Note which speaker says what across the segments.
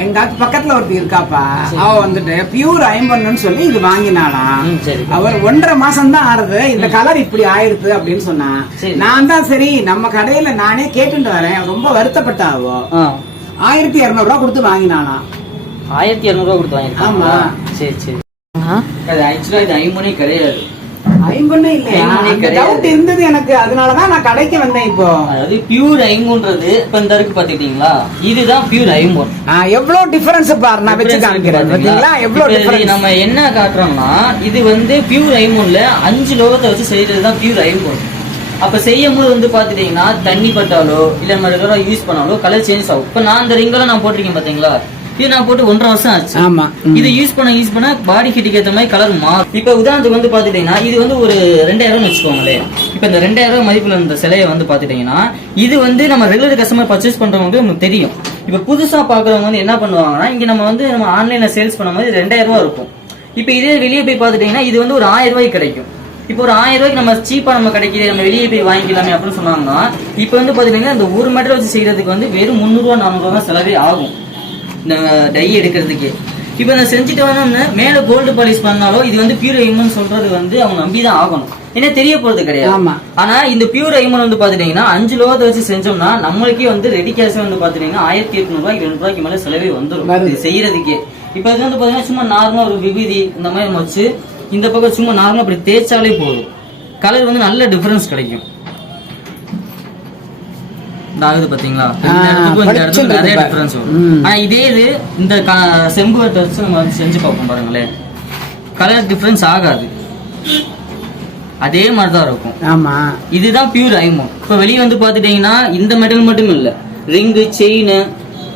Speaker 1: எங்க ஆத்து பக்கத்துல ஒருத்தி இருக்காப்பா. அவ வந்துட்டு பியூர் ஐம்பொன்னு சொல்லி இது வாங்கினாலாம். அவர் ஒன்றரை மாசம் தான் ஆறுது. இந்த கலர் இப்படி ஆயிருது அப்படின்னு சொன்னா.
Speaker 2: சரி.
Speaker 1: நான் தான் சரி நம்ம கடையில நானே கேட்டுட்டு வரேன். ரொம்ப வருத்தப்பட்டா அவ.
Speaker 2: ஆ.
Speaker 1: ஆயிரத்தி இருநூறு ரூபாய் கொடுத்து வாங்கினாலாம்
Speaker 2: ஆயிரத்தி இரநூறுவா கொடுத்து வாங்கிருக்காங்களா
Speaker 1: ஆமா.
Speaker 2: சரி சரி. அது ஆக்சுவலா இது ஐம்பொனே கிடையாது.
Speaker 1: ஐம்பொன்னே இல்லையா? அந்த. டவுட் இருந்தது எனக்கு. அதனாலதான் நான் கடைக்கு வந்தேன் இப்போ.
Speaker 2: அதாவது பியூர் ஐம்பொன்றது இப்ப இந்த இருக்கு பாத்துக்கிட்டீங்களா இதுதான் பியூர் ஐம்பொன்.
Speaker 1: எவ்வளவு டிஃபரன்ஸ் பாரு நான் வச்சு காமிக்கிறேன் பாத்தீங்களா? எவ்வளவு டிஃபரன்ஸ்
Speaker 2: நம்ம என்ன காட்டுறோம்னா இது வந்து பியூர் ஐம்பொன்ல அஞ்சு லோகத்தை வச்சு செய்யறது தான் பியூர் ஐம்பொன். அப்ப செய்யும் போது வந்து பாத்துட்டீங்கன்னா தண்ணி பட்டாலோ இல்ல நம்ம ரெகுலரா யூஸ் பண்ணாலோ கலர் சேஞ்ச் ஆகும். இப்ப நான் இந்த ரிங்கெல்லாம் நான் போட்டிருக்கேன் பாத்தீங்களா இது நான் போட்டு ஒன்றரை வருஷம் ஆச்சு.
Speaker 1: ஆமா.
Speaker 2: இது யூஸ் பண்ண யூஸ் பண்ண பாடி ஹீட்டுக்கு ஏற்ற மாதிரி கலர் மாறும். இப்போ உதாரணத்துக்கு வந்து பாத்துட்டீங்கன்னா இது வந்து ஒரு ரெண்டாயிரம் வச்சுக்கோங்களேன் இப்போ இந்த ரெண்டாயிரம் ரூபாய் மதிப்புல இந்த சிலையை வந்து பாத்துட்டீங்கன்னா இது வந்து நம்ம ரெகுலர் கஸ்டமர் பர்ச்சேஸ் பண்றவங்களுக்கு நமக்கு தெரியும். இப்போ புதுசா பாக்குறவங்க வந்து என்ன பண்ணுவாங்கன்னா இங்க நம்ம வந்து நம்ம ஆன்லைன்ல சேல்ஸ் பண்ணும்போது ரெண்டாயிரம் ரூபாய் இருக்கும். இப்போ இதே வெளியே போய் பாத்துட்டீங்கன்னா இது வந்து ஒரு ஆயிரம் ரூபாய்க்கு கிடைக்கும். இப்போ ஒரு ஆயிரம் ரூபாய்க்கு நம்ம சீப்பா நம்ம கிடைக்குது நம்ம வெளியே போய் வாங்கிக்கலாமே அப்படின்னு சொன்னாங்கன்னா இப்போ வந்து பாத்துட்டீங்கன்னா இந்த ஒரு மீட்டர் வச்சு செய்யறதுக்கு வந்து வெறும் முந்நூறுவா நானூறுவா செலவே ஆகும். டை எடுக்கிறதுக்கு. இப்போ நான் செஞ்சுட்டு வந்தோம்னு மேல கோல்டு பாலிஷ் பண்ணாலும் இது வந்து பியூர் ஐமன் சொல்றது வந்து அவங்க நம்பி தான் ஆகணும். ஏன்னா தெரிய போறது கிடையாது.
Speaker 1: ஆமா.
Speaker 2: ஆனா இந்த பியூர் ஐமன் வந்து பாத்துட்டீங்கன்னா அஞ்சு லோகத்தை வச்சு செஞ்சோம்னா நம்மளுக்கே வந்து ரெடி கேஷ் வந்து பாத்துட்டீங்கன்னா ஆயிரத்தி எட்நூறு ரெண்டு ரூபாய்க்கு மேல செலவே வந்துடும். இது செய்யறதுக்கே. இப்போ இது வந்து பாத்தீங்கன்னா சும்மா நார்மலா ஒரு விபூதி இந்த மாதிரி நம்ம வச்சு இந்த பக்கம் சும்மா நார்மலா அப்படி தேய்ச்சாலே போதும். கலர் வந்து நல்ல டிஃபரன்ஸ் கிடைக்கும். ஆகுது பாத்தீங்களா? இந்த இடத்துக்கும் இந்த இடத்துக்கும் நிறைய டிஃபரன்ஸ் வரும். ஆனா இதே இது இந்த செம்பு வச்சு நம்ம வந்து செஞ்சு பார்ப்போம் பாருங்களேன். கலர் டிஃபரன்ஸ் ஆகாது. அதே மாதிரி தான் இருக்கும்.
Speaker 1: ஆமா.
Speaker 2: இதுதான் பியூர் ஐமோன் இப்போ வெளியே வந்து பார்த்துட்டீங்கன்னா இந்த மெட்டல் மட்டும் இல்லை. ரிங்கு செயின்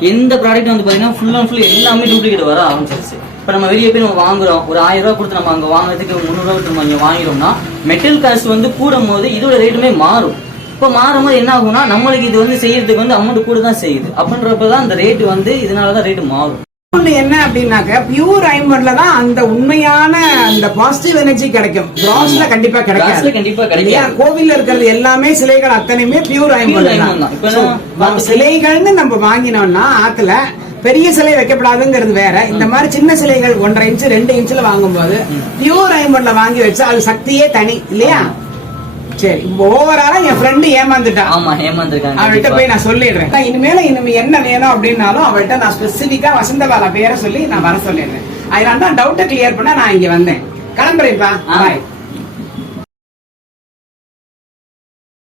Speaker 2: எந்த ப்ராடக்ட் வந்து பார்த்தீங்கன்னா ஃபுல் அண்ட் ஃபுல் எல்லாமே டூப்ளிகேட் வர ஆரம்பிச்சிருச்சு. இப்போ நம்ம வெளியே போய் நம்ம வாங்குறோம். ஒரு ஆயிரம் ரூபாய் கொடுத்து நம்ம அங்கே வாங்குறதுக்கு முந்நூறுரூவா கொடுத்து நம்ம இங்கே வாங்கிரோம்னா மெட்டல் காசு வந்து கூடும் போது இதோட ரேட்டுமே மாறும். இப்போ மாறும்போது என்ன ஆகும்னா நம்மளுக்கு இது வந்து செய்யறதுக்கு வந்து அமௌண்ட் கூட தான் செய்யுது. அப்படின்றப்ப தான் அந்த ரேட்டு வந்து இதனால தான் ரேட்டு மாறும்.
Speaker 1: ஒண்ணு என்ன அப்படின்னாக்க பியூர் ஐம்பர்ல தான் அந்த உண்மையான அந்த பாசிட்டிவ் எனர்ஜி கிடைக்கும். பிராஸ்ல கண்டிப்பா கிடைக்காது.
Speaker 2: கண்டிப்பா? கிடைக்காது.
Speaker 1: கோவில்ல இருக்கிறது எல்லாமே சிலைகள் அத்தனையுமே பியூர் ஐம்பர்ல சிலைகள்னு நம்ம வாங்கினோம்னா ஆத்துல பெரிய சிலை வைக்கப்படாதுங்கிறது வேற. இந்த மாதிரி சின்ன சிலைகள் ஒன்றரை இன்ச்சு ரெண்டு இன்ச்சுல வாங்கும்போது பியூர் ஐம்பர்ல வாங்கி வச்சா அது சக்தியே தனி இல்லையா? சரி ஓவராலா என் ஃப்ரெண்டு ஏமாந்துட்டான்.
Speaker 2: ஆமா இருக்காங்க
Speaker 1: அவள்கிட்ட. போய் நான் சொல்லிடுறேன். இனிமேல இனிமே என்ன வேணும் அப்படின்னாலும் அவள்கிட்ட நான் ஸ்பெசிபிக்கா வசந்தபாலா பேரை சொல்லி நான் வர சொல்லிடுறேன். அதனால தான் டவுட்டை கிளியர் பண்ண நான் இங்க வந்தேன். கிளம்புறேன்ப்பா. பாய்